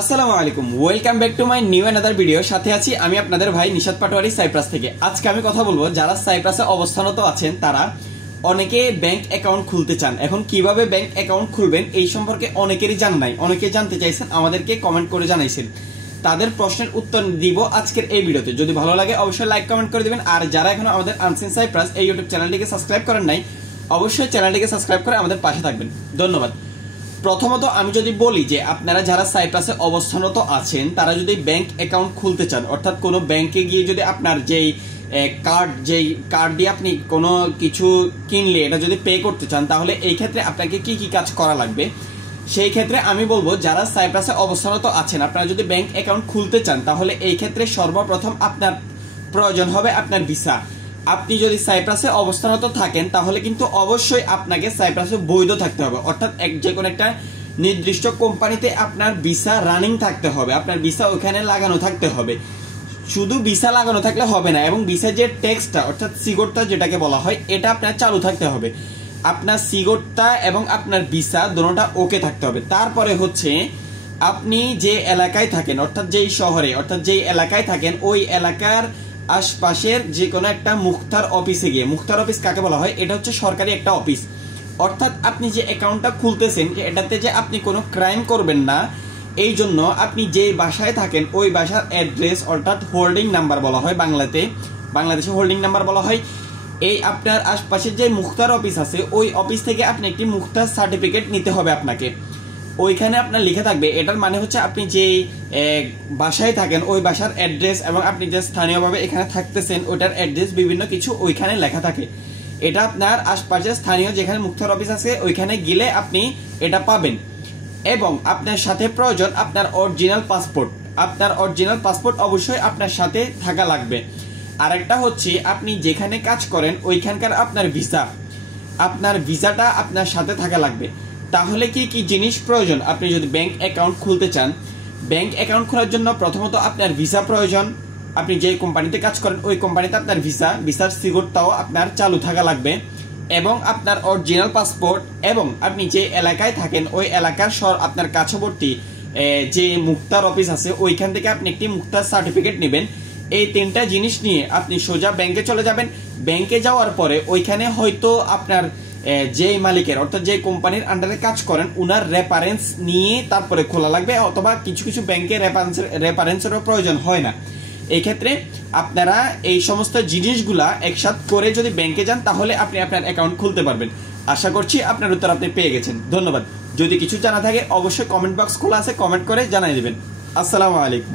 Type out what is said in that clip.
আসসালামু আলাইকুম, welcome back to my new another video. সাথে আছি আমি আপনাদের ভাই নিশাত পাটোয়ারি সাইপ্রাস থেকে। আজকে আমি কথা বলবো যারা সাইপ্রাসে অবস্থানরত আছেন তারা অনেকে ব্যাংক অ্যাকাউন্ট খুলতে চান। এখন কিভাবে ব্যাংক অ্যাকাউন্ট খুলবেন এই সম্পর্কে অনেকেরই জানা নাই, অনেকে জানতে চাইছেন, আমাদেরকে কমেন্ট করে জানাইছেন। তাদের প্রশ্নের উত্তর দিব আজকের এই ভিডিওতে। যদি ভালো লাগে অবশ্যই লাইক কমেন্ট করে দিবেন। আর যারা এখনো আমাদের আনসিন সাইপ্রাস এই ইউটিউব চ্যানেলটিকে সাবস্ক্রাইব করেন নাই, অবশ্যই চ্যানেলটিকে সাবস্ক্রাইব করে আমাদের পাশে থাকবেন। ধন্যবাদ। প্রথমত আমি যদি বলি যে আপনারা যারা সাইপ্রাসে অবস্থানরত আছেন তারা যদি ব্যাংক অ্যাকাউন্ট খুলতে চান, অর্থাৎ কোনো ব্যাংকে গিয়ে যদি আপনার যেই কার্ড দিয়ে আপনি কোনো কিছু কিনলে এটা যদি পে করতে চান, তাহলে এই ক্ষেত্রে আপনাকে কি কি কাজ করা লাগবে সেই ক্ষেত্রে আমি বলবো যারা সাইপ্রাসে অবস্থানরত আছেন আপনারা যদি ব্যাংক অ্যাকাউন্ট খুলতে চান তাহলে এই ক্ষেত্রে সর্বপ্রথম আপনার প্রয়োজন হবে আপনার ভিসা। আপনি যদি সাইপ্রাসে অবস্থানরত থাকেন তাহলে কিন্তু অবশ্যই আপনাকে সাইপ্রাসে বৈধ থাকতে হবে, অর্থাৎ যে কোনো একটা নির্দিষ্ট কোম্পানিতে আপনার ভিসা রানিং থাকতে হবে, আপনার ভিসা ওখানে লাগানো থাকতে হবে। শুধু ভিসা লাগানো থাকলে হবে না, এবং ভিসা যে ট্যাক্সটা অর্থাৎ সিগোরটা যেটাকে বলা হয় এটা আপনার চালু থাকতে হবে। আপনার সিগোরটা এবং আপনার ভিসা দুটোটা ওকে থাকতে হবে। তারপরে হচ্ছে আপনি যে এলাকায় থাকেন, অর্থাৎ যেই শহরে অর্থাৎ যেই এলাকায় থাকেন ওই এলাকার আশপাশের যে কোনো একটা মুখতার অফিসে গিয়ে, মুখতার অফিস কাকে বলা হয়, এটা হচ্ছে সরকারি একটা অফিস। অর্থাৎ আপনি যে অ্যাকাউন্টটা খুলতেছেন এটাতে যে আপনি কোনো ক্রাইম করবেন না, এই জন্য আপনি যে বাসায় থাকেন ওই বাসার অ্যাড্রেস অর্থাৎ হোল্ডিং নাম্বার বলা হয়, বাংলাদেশে হোল্ডিং নাম্বার বলা হয়। এই আপনার আশপাশের যে মুখতার অফিস আছে ওই অফিস থেকে আপনি একটি মুখতার সার্টিফিকেট নিতে হবে আপনাকে। ওইখানে আপনার লিখে থাকবে, এটার মানে হচ্ছে আপনি যে বাসায় থাকেন ওই বাসার অ্যাড্রেস এবং আপনি যে স্থানীয়ভাবে এখানে থাকতেছেন ওইটার অ্যাড্রেস বিভিন্ন কিছু ওইখানে লেখা থাকে। এটা আপনার আশপাশে স্থানীয় যেখানে মুখতার অফিস আছে ওইখানে গেলে আপনি এটা পাবেন। এবং আপনার সাথে প্রয়োজন আপনার অরিজিনাল পাসপোর্ট। আপনার অরিজিনাল পাসপোর্ট অবশ্যই আপনার সাথে থাকা লাগবে। আরেকটা হচ্ছে আপনি যেখানে কাজ করেন ওইখানকার আপনার ভিসাটা আপনার সাথে থাকা লাগবে। তাহলে কি কি জিনিস প্রয়োজন আপনি যদি ব্যাংক অ্যাকাউন্ট খুলতে চান? ব্যাংক অ্যাকাউন্ট খোলার জন্য প্রথমত আপনার ভিসা প্রয়োজন। আপনি যে কোম্পানিতে কাজ করেন ওই কোম্পানিতে আপনার ভিসার সিগোরটাও আপনার চালু থাকা লাগবে, এবং আপনার অরিজিনাল পাসপোর্ট, এবং আপনি যে এলাকায় থাকেন ওই এলাকার আপনার কাছবর্তী যে মুখতার অফিস আছে ওইখান থেকে আপনি একটি মুখতার সার্টিফিকেট নেবেন। এই তিনটা জিনিস নিয়ে আপনি সোজা ব্যাংকে চলে যাবেন। ব্যাংকে যাওয়ার পরে ওইখানে হয়তো আপনার যে মালিকের অর্থাৎ যে কোম্পানির আন্ডারে কাজ করেন উনার রেফারেন্স নিয়ে তারপরে খোলা লাগবে, অথবা কিছু কিছু ব্যাংকে রেফারেন্সেরও প্রয়োজন হয় না। এই ক্ষেত্রে আপনারা এই সমস্ত জিনিসগুলা একসাথে করে যদি ব্যাংকে যান তাহলে আপনি আপনার অ্যাকাউন্ট খুলতে পারবেন। আশা করছি আপনার উত্তর আপনি পেয়ে গেছেন। ধন্যবাদ। যদি কিছু জানা থাকে অবশ্যই কমেন্ট বক্স খোলা আছে, কমেন্ট করে জানিয়ে দেবেন। আসসালামু আলাইকুম।